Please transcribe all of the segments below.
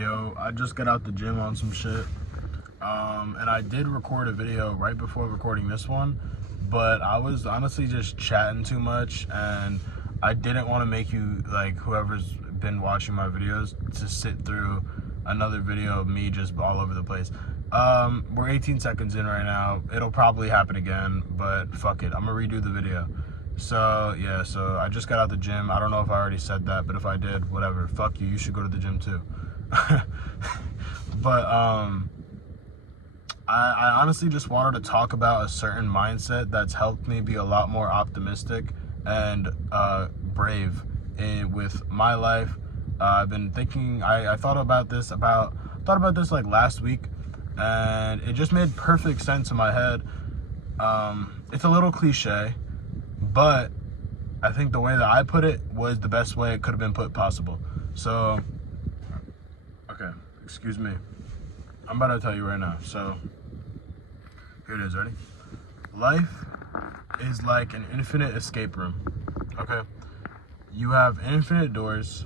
Yo, I just got out the gym on some shit. And I did record a video right before recording this one, but I was honestly just chatting too much, and I didn't want to make you, like, whoever's been watching my videos, to sit through another video of me just all over the place. We're 18 seconds in right now. It'll probably happen again, but fuck it. I'm gonna redo the video. So, yeah, so I just got out the gym. I don't know if I already said that, but if I did, whatever. Fuck you. You should go to the gym too. But, I honestly just wanted to talk about a certain mindset that's helped me be a lot more optimistic and brave with my life. I've been thinking, I thought about this like last week, and it just made perfect sense in my head. It's a little cliche, but I think the way that I put it was the best way it could have been put possible. So, okay, excuse me. I'm about to tell you right now. So, here it is, ready? Life is like an infinite escape room, okay? You have infinite doors,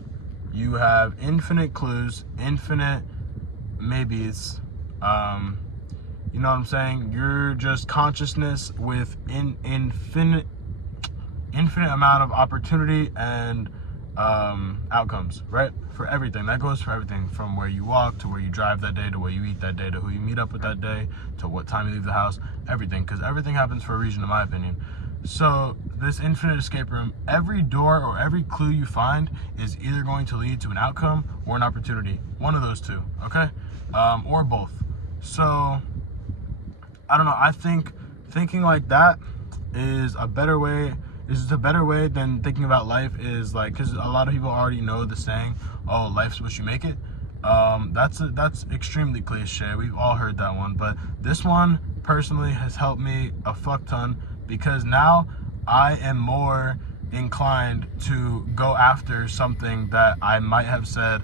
you have infinite clues, infinite maybes, you know what I'm saying? You're just consciousness with infinite amount of opportunity and outcomes, right? For everything. That goes for everything, from where you walk to where you drive that day, to where you eat that day, to who you meet up with that day, to what time you leave the house, everything, because everything happens for a reason, in my opinion. So this infinite escape room, every door or every clue you find is either going to lead to an outcome or an opportunity, one of those two, okay? Or both. So I don't know, I think thinking like that is a better way than thinking about life is like, because a lot of people already know the saying, oh, life's what you make it. That's extremely cliche. We've all heard that one, but this one personally has helped me a fuck ton, because now I am more inclined to go after something that I might have said,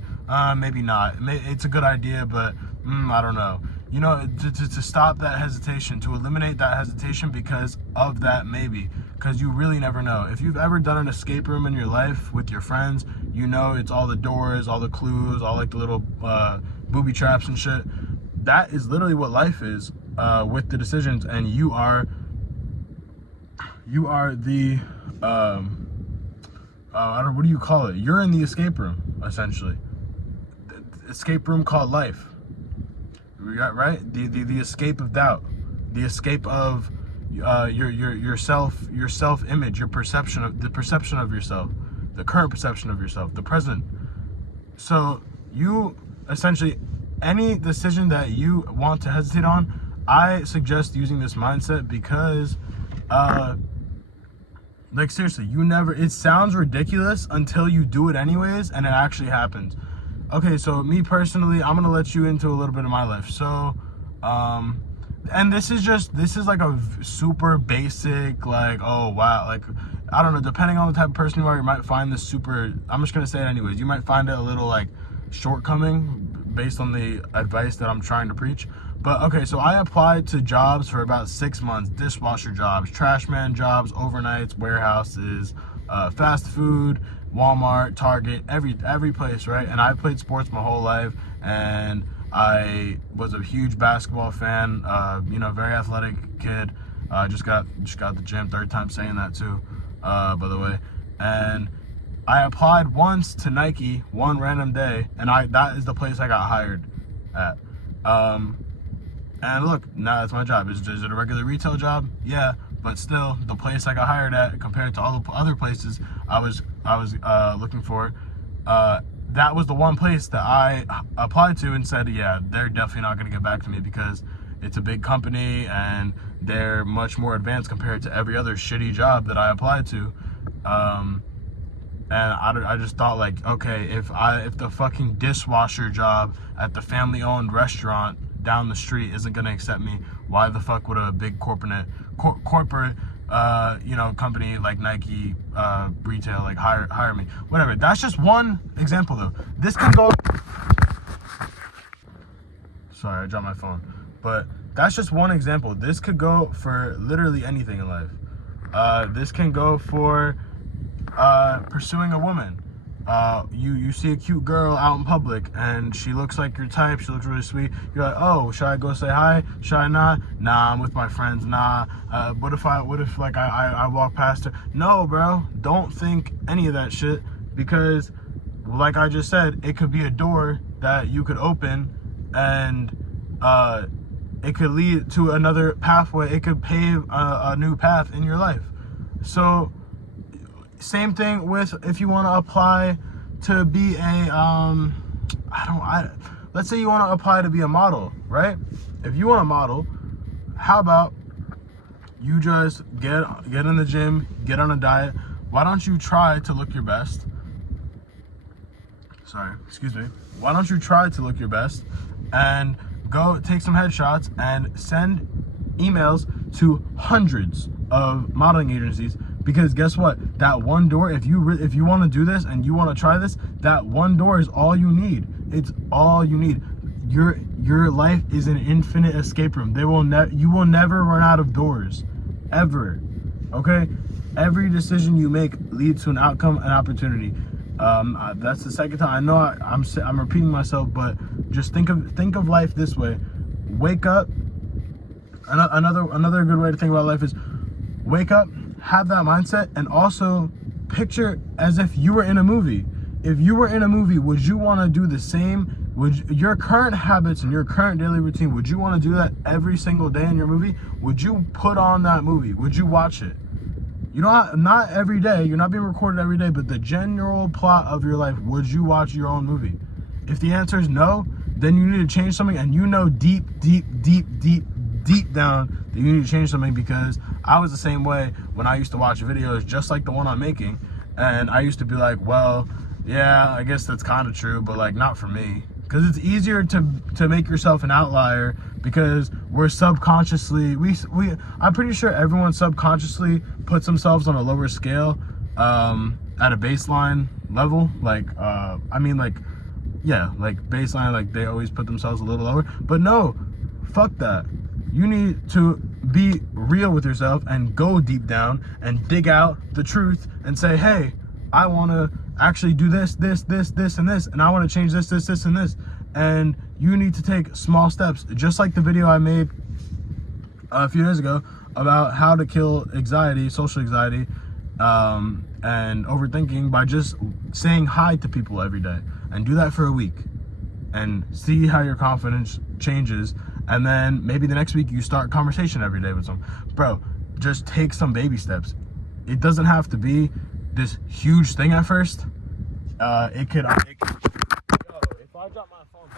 maybe not. It's a good idea, but I don't know. You know, to stop that hesitation, to eliminate that hesitation because of that maybe. Because you really never know. If you've ever done an escape room in your life with your friends, you know it's all the doors, all the clues, all like the little booby traps and shit. That is literally what life is with the decisions, and you are the I don't know, what do you call it? You're in the escape room, essentially. The escape room called life. Right? The escape of doubt, the escape of your self-image, the perception of yourself, the current perception of yourself, the present. So you essentially, any decision that you want to hesitate on, I suggest using this mindset, because like, seriously, it sounds ridiculous until you do it anyways and it actually happens. Okay, so me personally, I'm gonna let you into a little bit of my life. So, and this is like a super basic, like, oh wow, like, I don't know, depending on the type of person you are, you might find this super, I'm just gonna say it anyways, you might find it a little like shortcoming based on the advice that I'm trying to preach. But okay, so I applied to jobs for about 6 months, dishwasher jobs, trash man jobs, overnights, warehouses, fast food, Walmart, Target, every place, right? And I played sports my whole life, and I was a huge basketball fan, very athletic kid. Just got the gym, third time saying that too, by the way. And I applied once to Nike one random day, and that is the place I got hired at. And look, now that's my job. Is it a regular retail job? Yeah, but still, the place I got hired at compared to all the other places I was looking for, that was the one place that I applied to and said, yeah, they're definitely not going to get back to me, because it's a big company and they're much more advanced compared to every other shitty job that I applied to. And I just thought, like, okay, if the fucking dishwasher job at the family-owned restaurant down the street isn't gonna accept me, why the fuck would a big corporate company like Nike, retail, like hire me? Whatever. That's just one example, though. This can go. Sorry, I dropped my phone. But that's just one example. This could go for literally anything in life. This can go for pursuing a woman. you see a cute girl out in public and she looks like your type, she looks really sweet. You're like, oh, should I go say hi? Should I not? Nah, I'm with my friends. Nah. What if like I walk past her? No, bro, don't think any of that shit, because like I just said, it could be a door that you could open, and it could lead to another pathway. It could pave a new path in your life. So same thing with if you want to apply to be let's say you want to apply to be a model, right? If you want to model, how about you just get in the gym, get on a diet? Why don't you try to look your best? Why don't you try to look your best and go take some headshots and send emails to hundreds of modeling agencies? Because guess what? That one door, if you want to do this and you want to try this, that one door is all you need. It's all you need. Your life is an infinite escape room. You will never run out of doors, ever. Okay? Every decision you make leads to an outcome, an opportunity. That's the second time. I know I'm repeating myself, but just think of life this way. Wake up. Another good way to think about life is wake up, have that mindset, and also picture as if you were in a movie. If you were in a movie, would you want to do the same? Would your current habits and your current daily routine, would you want to do that every single day in your movie? Would you put on that movie? Would you watch it? You know, not every day. You're not being recorded every day, but the general plot of your life, would you watch your own movie? If the answer is no, then you need to change something, and you know deep down that you need to change something, because I was the same way when I used to watch videos just like the one I'm making, and I used to be like, well, yeah, I guess that's kind of true, but like not for me. Because it's easier to make yourself an outlier, because we're subconsciously, I'm pretty sure everyone subconsciously puts themselves on a lower scale at a baseline level. Like baseline, like they always put themselves a little lower. But no, fuck that. You need to be real with yourself and go deep down and dig out the truth and say, hey, I want to actually do this, and this, and I want to change this, and this. And you need to take small steps, just like the video I made a few days ago about how to kill anxiety, social anxiety, and overthinking by just saying hi to people every day. And do that for a week and see how your confidence changes. And then maybe the next week you start conversation every day with someone. Bro, just take some baby steps. It doesn't have to be this huge thing at first. It could. Yo, if I drop my phone.